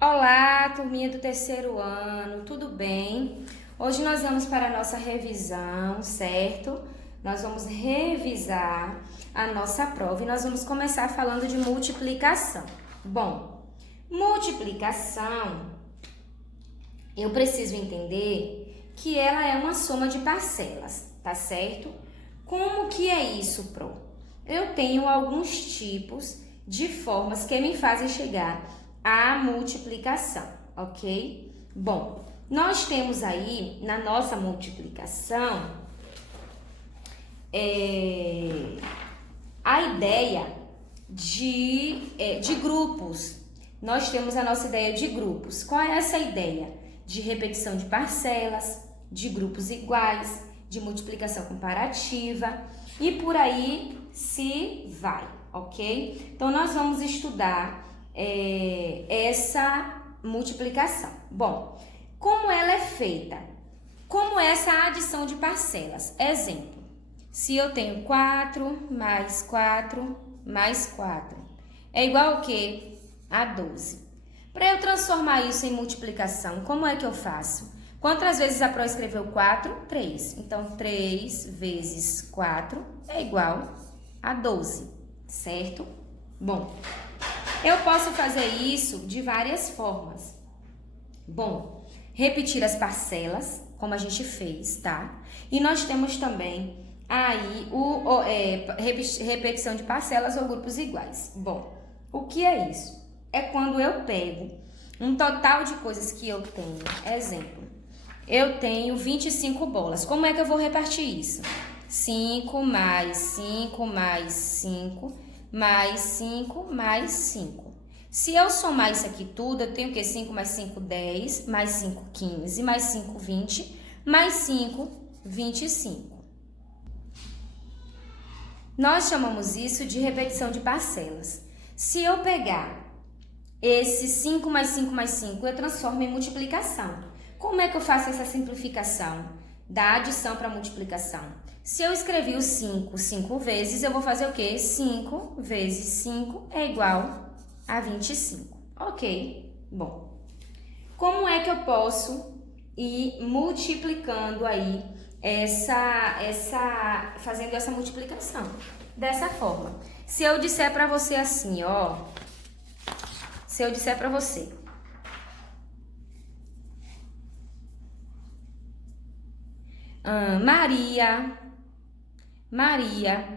Olá, turminha do terceiro ano, tudo bem? Hoje nós vamos para a nossa revisão, certo? Nós vamos revisar a nossa prova e nós vamos começar falando de multiplicação. Bom, multiplicação, eu preciso entender que ela é uma soma de parcelas, tá certo? Como que é isso, Pro? Eu tenho alguns tipos de formas que me fazem chegar à multiplicação, ok? Bom, nós temos aí na nossa multiplicação a ideia de grupos. Nós temos a nossa ideia de grupos. Qual é essa ideia? De repetição de parcelas, de grupos iguais, de multiplicação comparativa e por aí se vai, ok? Então, nós vamos estudar essa multiplicação. Bom, como ela é feita? Como essa adição de parcelas? Exemplo, se eu tenho 4 mais 4 mais 4 é igual ao quê? A 12. Para eu transformar isso em multiplicação, como é que eu faço? Quantas vezes a Pro escreveu 4? 3. Então, 3 vezes 4 é igual a 12, certo? Bom, eu posso fazer isso de várias formas. Bom, repetir as parcelas, como a gente fez, tá? E nós temos também aí repetição de parcelas ou grupos iguais. Bom, o que é isso? É quando eu pego um total de coisas que eu tenho. Exemplo, eu tenho 25 bolas. Como é que eu vou repartir isso? 5 mais 5 mais 5 mais 5 mais 5. Se eu somar isso aqui tudo, eu tenho o quê? 5 mais 5, 10, mais 5, 15, mais 5, 20, mais 5, 25. Nós chamamos isso de repetição de parcelas. Se eu pegar esse 5 mais 5 mais 5, eu transformo em multiplicação. Como é que eu faço essa simplificação da adição para multiplicação? Se eu escrevi o 5 5 vezes, eu vou fazer o quê? 5 vezes 5 é igual a 25. Ok? Bom, como é que eu posso ir multiplicando aí fazendo essa multiplicação? Dessa forma. Se eu disser para você assim, ó, se eu disser para você, Maria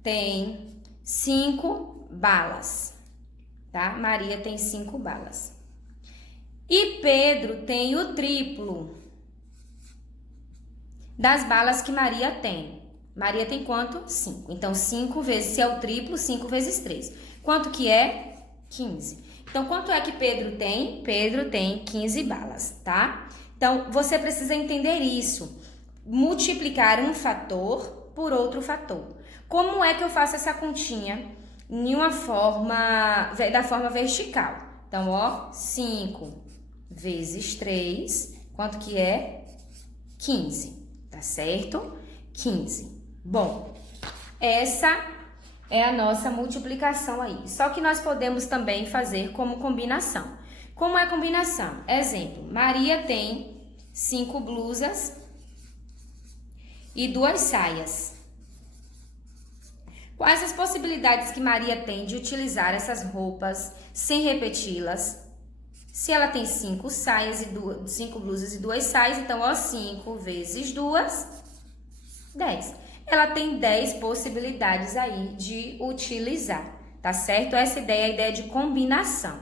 tem 5 balas, tá? Maria tem 5 balas. E Pedro tem o triplo das balas que Maria tem. Maria tem quanto? 5. Então, 5 vezes, se é o triplo, 5 vezes 3. Quanto que é? 15. Então, quanto é que Pedro tem? Pedro tem 15 balas, tá? Então, você precisa entender isso. Multiplicar um fator por outro fator. Como é que eu faço essa continha da forma vertical? Então, ó, 5 vezes 3, quanto que é? 15, tá certo? 15. Bom, essa é a nossa multiplicação aí. Só que nós podemos também fazer como combinação. Como é combinação? Exemplo, Maria tem 5 blusas e 2 saias. Quais as possibilidades que Maria tem de utilizar essas roupas sem repeti-las? Se ela tem 5 saias e 5 blusas e 2 saias, então, ó, 5 vezes 2, 10. Ela tem 10 possibilidades aí de utilizar, tá certo? Essa ideia é a ideia de combinação,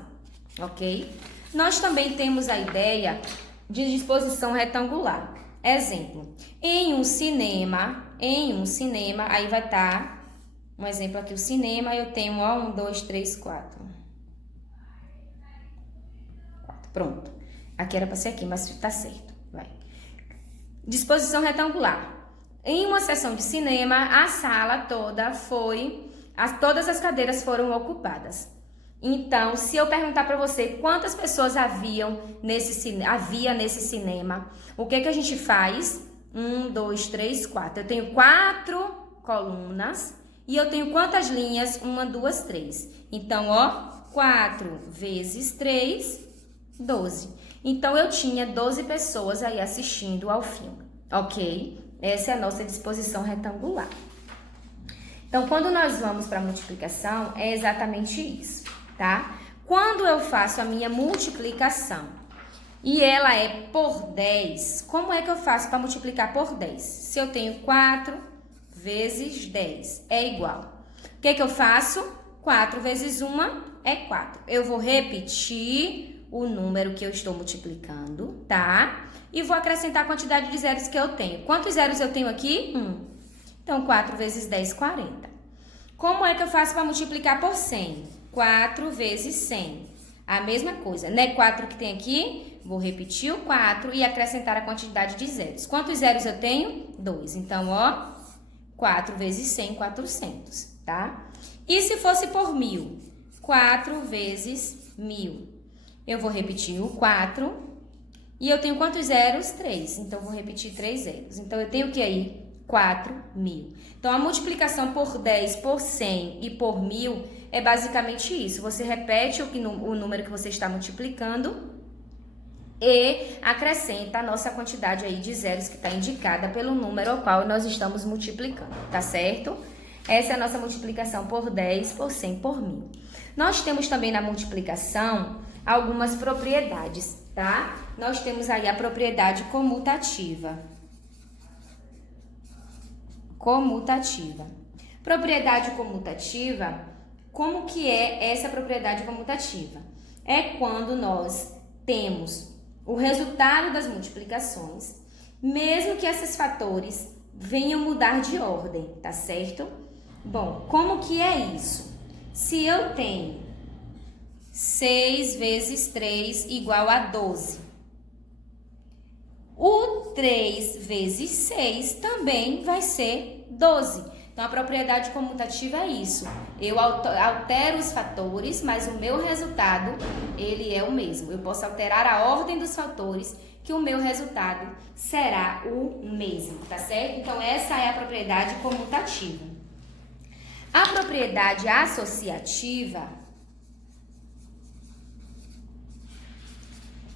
ok? Nós também temos a ideia de disposição retangular. Exemplo, em um cinema, aí vai estar, um exemplo aqui, o cinema, eu tenho, ó, 1, 2, 3, 4. Pronto. Aqui era para ser aqui, mas tá certo. Vai. Disposição retangular. Em uma sessão de cinema, a sala toda todas as cadeiras foram ocupadas. Então, se eu perguntar para você quantas pessoas havia nesse cinema, o que a gente faz? 1, 2, 3, 4. Eu tenho 4 colunas e eu tenho quantas linhas? 1, 2, 3. Então, ó, 4 vezes 3, 12. Então, eu tinha 12 pessoas aí assistindo ao filme, ok? Essa é a nossa disposição retangular. Então, quando nós vamos para a multiplicação, é exatamente isso, tá? Quando eu faço a minha multiplicação e ela é por 10, como é que eu faço para multiplicar por 10? Se eu tenho 4 vezes 10 é igual. O que eu faço? 4 vezes 1 é 4. Eu vou repetir o número que eu estou multiplicando, tá? E vou acrescentar a quantidade de zeros que eu tenho. Quantos zeros eu tenho aqui? 1. Então, 4 vezes 10, 40. Como é que eu faço para multiplicar por 100? 4 vezes 100. A mesma coisa, né? 4 que tem aqui, vou repetir o 4 e acrescentar a quantidade de zeros. Quantos zeros eu tenho? 2. Então, ó, 4 vezes 100, 400, tá? E se fosse por 1000? 4 vezes 1000. Eu vou repetir o 4 e eu tenho quantos zeros? 3. Então, vou repetir 3 zeros. Então, eu tenho o que aí? 4.000. Então, a multiplicação por 10, por 100 e por 1000 é basicamente isso. Você repete o número que você está multiplicando e acrescenta a nossa quantidade aí de zeros que está indicada pelo número ao qual nós estamos multiplicando, tá certo? Essa é a nossa multiplicação por 10, por 100, por 1000. Nós temos também na multiplicação algumas propriedades, tá? Nós temos aí a propriedade comutativa. Propriedade comutativa, como que é essa propriedade comutativa? É quando nós temos o resultado das multiplicações, mesmo que esses fatores venham mudar de ordem, tá certo? Bom, como que é isso? Se eu tenho 6 vezes 3 igual a 12, o 3 vezes 6 também vai ser 12. Então, a propriedade comutativa é isso. Eu altero os fatores, mas o meu resultado, ele é o mesmo. Eu posso alterar a ordem dos fatores, que o meu resultado será o mesmo, tá certo? Então, essa é a propriedade comutativa. A propriedade associativa,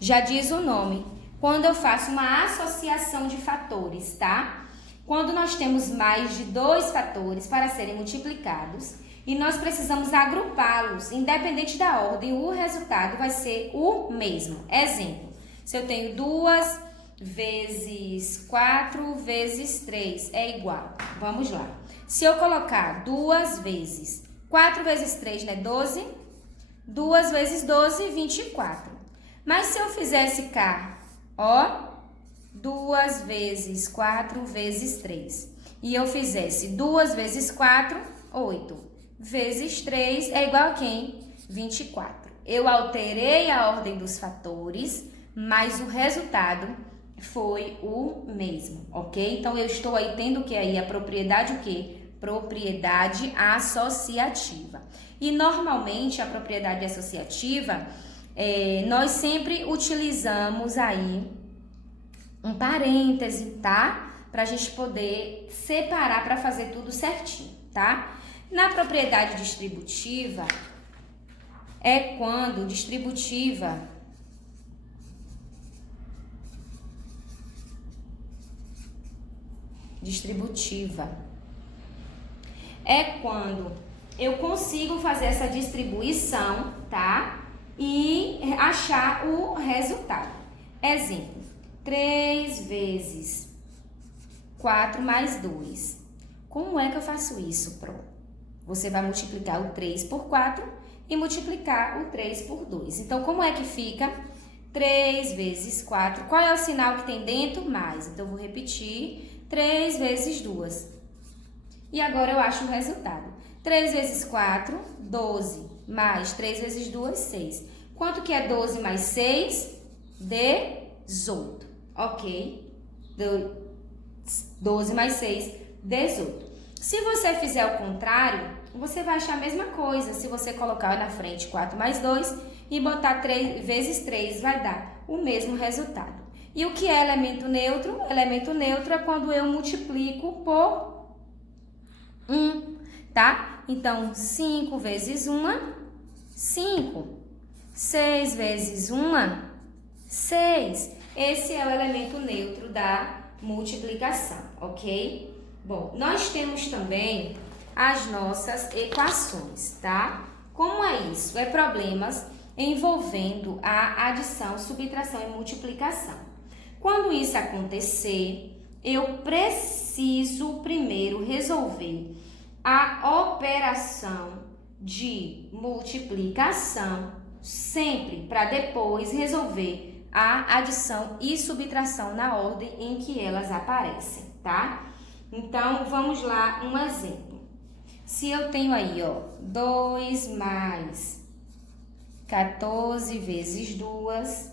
já diz o nome, quando eu faço uma associação de fatores, tá? Quando nós temos mais de 2 fatores para serem multiplicados e nós precisamos agrupá-los, independente da ordem, o resultado vai ser o mesmo. Exemplo, se eu tenho 2 vezes 4 vezes 3 é igual. Vamos lá. Se eu colocar 2 vezes 4 vezes 3, né? 12. 2 vezes 12, 24. Mas se eu fizesse cá, ó, 2 vezes 4 vezes 3. E eu fizesse 2 vezes 4, 8. Vezes 3 é igual a quem? 24. Eu alterei a ordem dos fatores, mas o resultado foi o mesmo, ok? Então, eu estou aí tendo o que aí? A propriedade o quê? Propriedade associativa. E, normalmente, a propriedade associativa, nós sempre utilizamos aí um parêntese, tá? Pra gente poder separar para fazer tudo certinho, tá? Na propriedade distributiva, é quando distributiva é quando eu consigo fazer essa distribuição, tá? E achar o resultado. Exemplo. 3 vezes 4 mais 2. Como é que eu faço isso, Pro? Você vai multiplicar o 3 por 4 e multiplicar o 3 por 2. Então, como é que fica? 3 vezes 4. Qual é o sinal que tem dentro? Mais. Então, eu vou repetir. 3 vezes 2. E agora eu acho o resultado. 3 vezes 4, 12. Mais 3 vezes 2, 6. Quanto que é 12 mais 6? 18. Ok? 12 mais 6, 18. Se você fizer o contrário, você vai achar a mesma coisa. Se você colocar na frente 4 mais 2 e botar 3 vezes 3, vai dar o mesmo resultado. E o que é elemento neutro? Elemento neutro é quando eu multiplico por 1, tá? Então, 5 vezes 1, 5. 6 vezes 1, 6. Esse é o elemento neutro da multiplicação, ok? Bom, nós temos também as nossas equações, tá? Como é isso? É problemas envolvendo a adição, subtração e multiplicação. Quando isso acontecer, eu preciso primeiro resolver a operação de multiplicação, sempre para depois resolver a adição e subtração na ordem em que elas aparecem, tá? Então, vamos lá, um exemplo. Se eu tenho aí, ó, 2 mais 14 vezes 2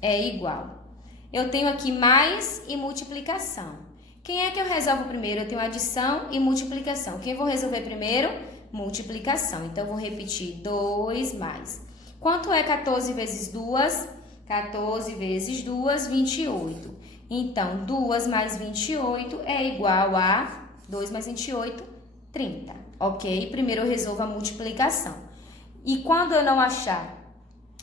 é igual. Eu tenho aqui mais e multiplicação. Quem é que eu resolvo primeiro? Eu tenho adição e multiplicação. Quem eu vou resolver primeiro? Multiplicação. Então, eu vou repetir 2 mais. Quanto é 14 vezes 2? 14 vezes 2, 28. Então, 2 mais 28 é igual a 2 mais 28, 30. Ok? Primeiro eu resolvo a multiplicação. E quando eu não achar,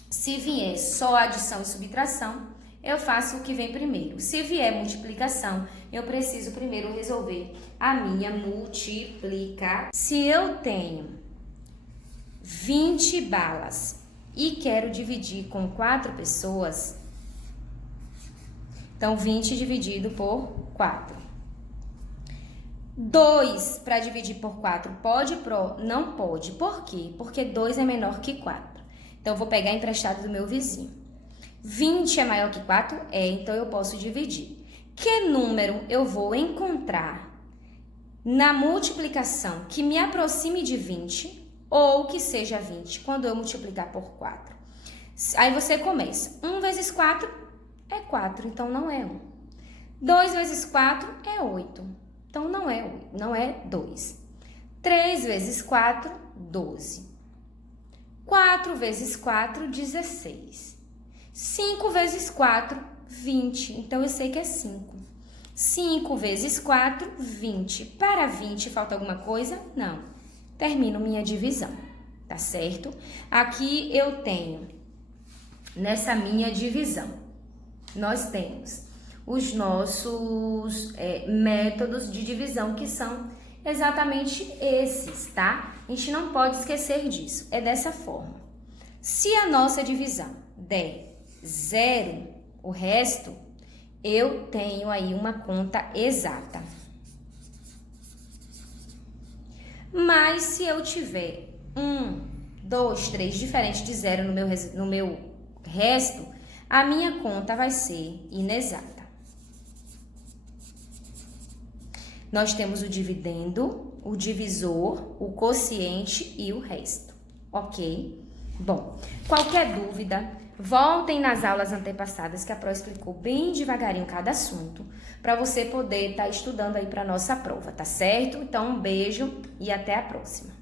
se vier só adição e subtração, eu faço o que vem primeiro. Se vier multiplicação, eu preciso primeiro resolver a minha multiplicação. Se eu tenho 20 balas e quero dividir com 4 pessoas, então 20 dividido por 4. 2 para dividir por 4 pode, Pro? Não pode. Por quê? Porque 2 é menor que 4. Então, eu vou pegar emprestado do meu vizinho. 20 é maior que 4? É, então eu posso dividir. Que número eu vou encontrar na multiplicação que me aproxime de 20 ou que seja 20 quando eu multiplicar por 4? Aí você começa. 1 vezes 4 é 4, então não é 1. 2 vezes 4 é 8, então não é 8, não é 2. 3 vezes 4, 12. 4 vezes 4, 16. 5 vezes 4, 20. Então, eu sei que é 5. 5 vezes 4, 20. Para 20, falta alguma coisa? Não. Termino minha divisão, tá certo? Aqui eu tenho, nessa minha divisão, nós temos os nossos métodos de divisão, que são exatamente esses, tá? A gente não pode esquecer disso. É dessa forma. Se a nossa divisão der 0, o resto, eu tenho aí uma conta exata. Mas se eu tiver 1, 2, 3 diferente de 0 no meu resto, a minha conta vai ser inexata. Nós temos o dividendo, o divisor, o quociente e o resto, ok? Bom, qualquer dúvida, voltem nas aulas antepassadas que a Pro explicou bem devagarinho cada assunto, para você poder estar estudando aí para nossa prova, tá certo? Então, um beijo e até a próxima.